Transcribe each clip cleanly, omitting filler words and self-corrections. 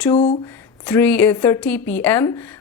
2:30 PM,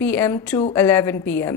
PM to 11 PM।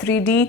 3D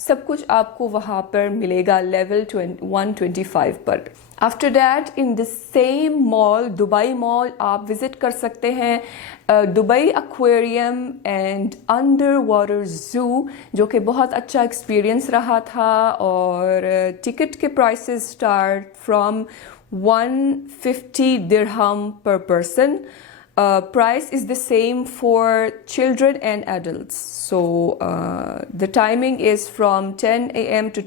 سب کچھ آپ کو وہاں پر ملے گا لیول 125 پر. After that in the same mall Dubai mall آپ وزٹ کر سکتے ہیں Dubai aquarium and under water zoo, جو کہ بہت اچھا ایکسپیرئنس رہا تھا. اور ٹکٹ کے پرائسز اسٹارٹ فرام 150 درہم پر person. Price is the same for children and adults. So the timing is from 10 a.m. to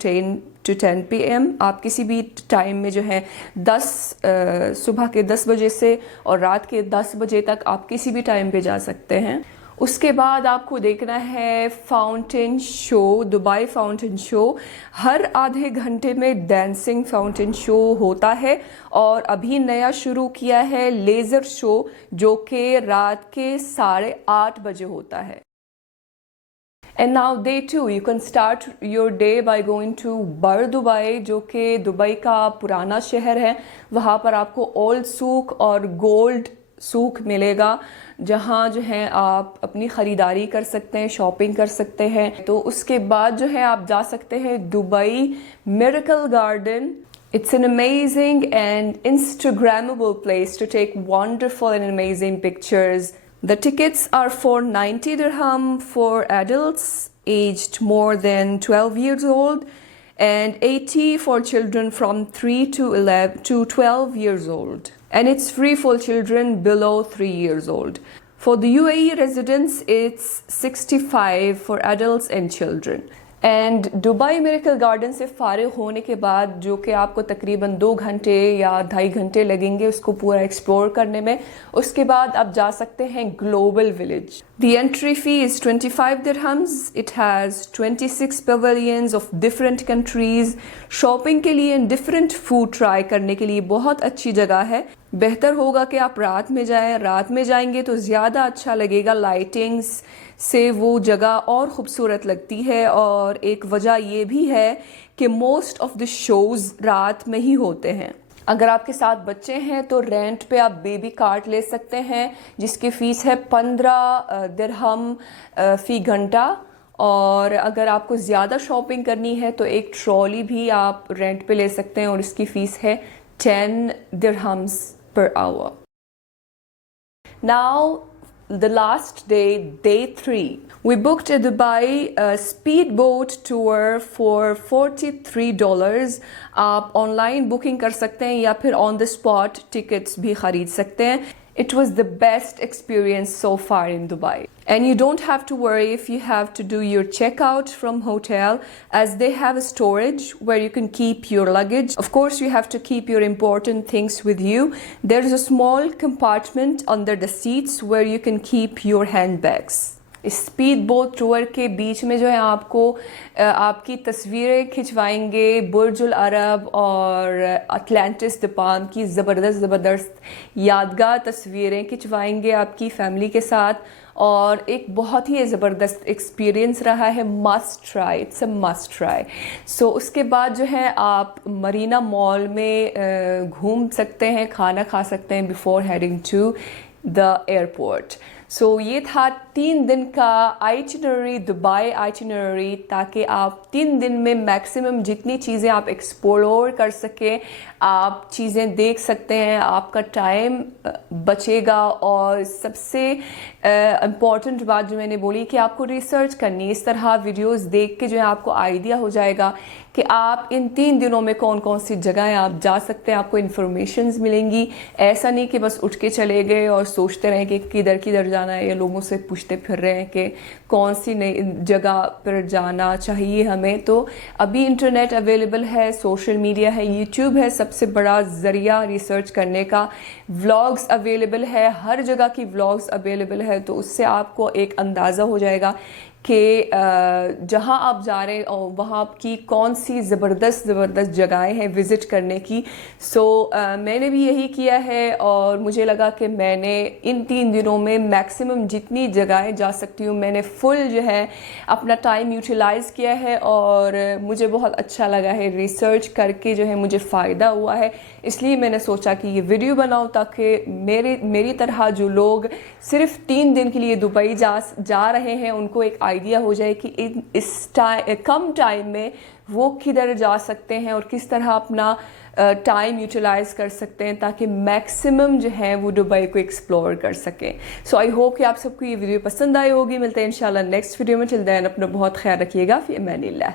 10 p.m. آپ کسی بھی ٹائم میں جو ہے صبح کے 10 بجے سے اور رات کے 10 بجے تک آپ کسی بھی ٹائم پہ جا سکتے ہیں. اس کے بعد آپ کو دیکھنا ہے فاؤنٹین شو، دبئی فاؤنٹین شو. ہر آدھے گھنٹے میں ڈانسنگ فاؤنٹین شو ہوتا ہے، اور ابھی نیا شروع کیا ہے لیزر شو، جو کہ رات کے 8:30 بجے ہوتا ہے. And now day 2, you can start your day by going to بر دبئی، جو کہ دبئی کا پرانا شہر ہے. وہاں پر آپ کو اولڈ سوق اور گولڈ سوق ملے گا، جہاں جو ہے آپ اپنی خریداری کر سکتے ہیں، شاپنگ کر سکتے ہیں. تو اس کے بعد جو ہے آپ جا سکتے ہیں Dubai miracle garden. It's an amazing and Instagrammable place to take wonderful and amazing pictures. The tickets are for 90 dirham for adults aged more than 12 years old and 80 for children from 3 to 12 years old. And it's free for children below 3 years old. For the UAE residents, it's 65 for adults and children. And Dubai miracle garden سے فارغ ہونے کے بعد، جو کہ آپ کو تقریباً 2 گھنٹے یا 2.5 گھنٹے لگیں گے اس کو پورا ایکسپلور کرنے میں، اس کے بعد آپ جا سکتے ہیں global village. The entry fee is 25 dirhams. It has 26 pavilions of different countries. Shopping کے لیے ڈفرینٹ فوڈ ٹرائی کرنے کے لیے بہت اچھی جگہ ہے. بہتر ہوگا کہ آپ رات میں جائیں. رات میں جائیں گے تو زیادہ اچھا لگے گا، لائٹنگز سے وہ جگہ اور خوبصورت لگتی ہے. اور ایک وجہ یہ بھی ہے کہ موسٹ آف دی شوز رات میں ہی ہوتے ہیں. اگر آپ کے ساتھ بچے ہیں تو رینٹ پہ آپ بیبی کارٹ لے سکتے ہیں، جس کی فیس ہے 15 درہم فی گھنٹہ. اور اگر آپ کو زیادہ شاپنگ کرنی ہے تو ایک ٹرالی بھی آپ رینٹ پہ لے سکتے ہیں، اور اس کی فیس ہے 10 درہمز per hour. Now, the last day, day 3, we booked a Dubai speedboat tour for $43. آپ آن لائن بکنگ کر سکتے ہیں یا پھر آن دا اسپاٹ ٹکٹس بھی خرید سکتے ہیں. It was the best experience so far in Dubai. And you don't have to worry if you have to do your checkout from hotel, as they have a storage where you can keep your luggage. Of course, you have to keep your important things with you. There is a small compartment under the seats where you can keep your handbags. Speed boat tour کے بیچ میں جو ہے آپ کو آپ کی تصویریں کھنچوائیں گے برج العرب اور اٹلانٹس دپان کی زبردست یادگار تصویریں کھنچوائیں گے آپ کی فیملی کے ساتھ. اور ایک بہت ہی زبردست ایکسپیرئنس رہا ہے. Must try, it's a must try. So اس کے بعد جو ہے آپ مرینا مال میں گھوم سکتے ہیں، کھانا کھا سکتے ہیں before heading to the airport. So یہ تھا 3 دن کا آئٹنری، دبئی آئٹنری، تاکہ آپ 3 دن میں میکسیمم جتنی چیزیں آپ ایکسپلور کر سکیں آپ چیزیں دیکھ سکتے ہیں. آپ کا ٹائم بچے گا. اور سب سے امپورٹنٹ بات جو میں نے بولی کہ آپ کو ریسرچ کرنی، اس طرح ویڈیوز دیکھ کے جو ہے آپ کو آئیڈیا ہو جائے گا کہ آپ ان 3 دنوں میں کون کون سی جگہیں آپ جا سکتے ہیں. آپ کو انفارمیشنز ملیں گی. ایسا نہیں کہ بس اٹھ کے چلے گئے اور سوچتے رہیں کہ کدھر کدھر جانا ہے، یا لوگوں سے پوچھتے پھر رہے ہیں کہ کون سی نئی جگہ پر جانا چاہیے ہمیں. تو ابھی انٹرنیٹ اویلیبل ہے، سوشل میڈیا ہے، یوٹیوب ہے سب سے بڑا ذریعہ ریسرچ کرنے کا. ولاگز اویلیبل ہے، ہر جگہ کی ولاگز اویلیبل ہے. تو اس سے آپ کو ایک اندازہ ہو جائے گا کہ جہاں آپ جا رہے ہیں وہاں کی کون سی زبردست جگہیں ہیں وزٹ کرنے کی. سو میں نے بھی یہی کیا ہے، اور مجھے لگا کہ میں نے ان 3 دنوں میں میکسیمم جتنی جگہیں جا سکتی ہوں میں نے فل جو ہے اپنا ٹائم یوٹیلائز کیا ہے. اور مجھے بہت اچھا لگا ہے، ریسرچ کر کے جو ہے مجھے فائدہ ہوا ہے. اس لیے میں نے سوچا کہ یہ ویڈیو بناؤں تاکہ میری طرح جو لوگ صرف 3 دن کے لیے دبئی جا رہے ہیں ان کو ایک آئیڈیا ہو جائے کہ اس کم ٹائم میں وہ کدھر جا سکتے ہیں اور کس طرح اپنا ٹائم یوٹیلائز کر سکتے ہیں تاکہ میکسیمم جو ہے وہ دبئی کو ایکسپلور کر سکیں. سو آئی ہوپ کہ آپ سب کو یہ ویڈیو پسند آئی ہوگی. ملتے ہیں انشاءاللہ نیکسٹ ویڈیو میں. چل دین اپنا بہت خیال رکھیے گا. فی امان اللہ.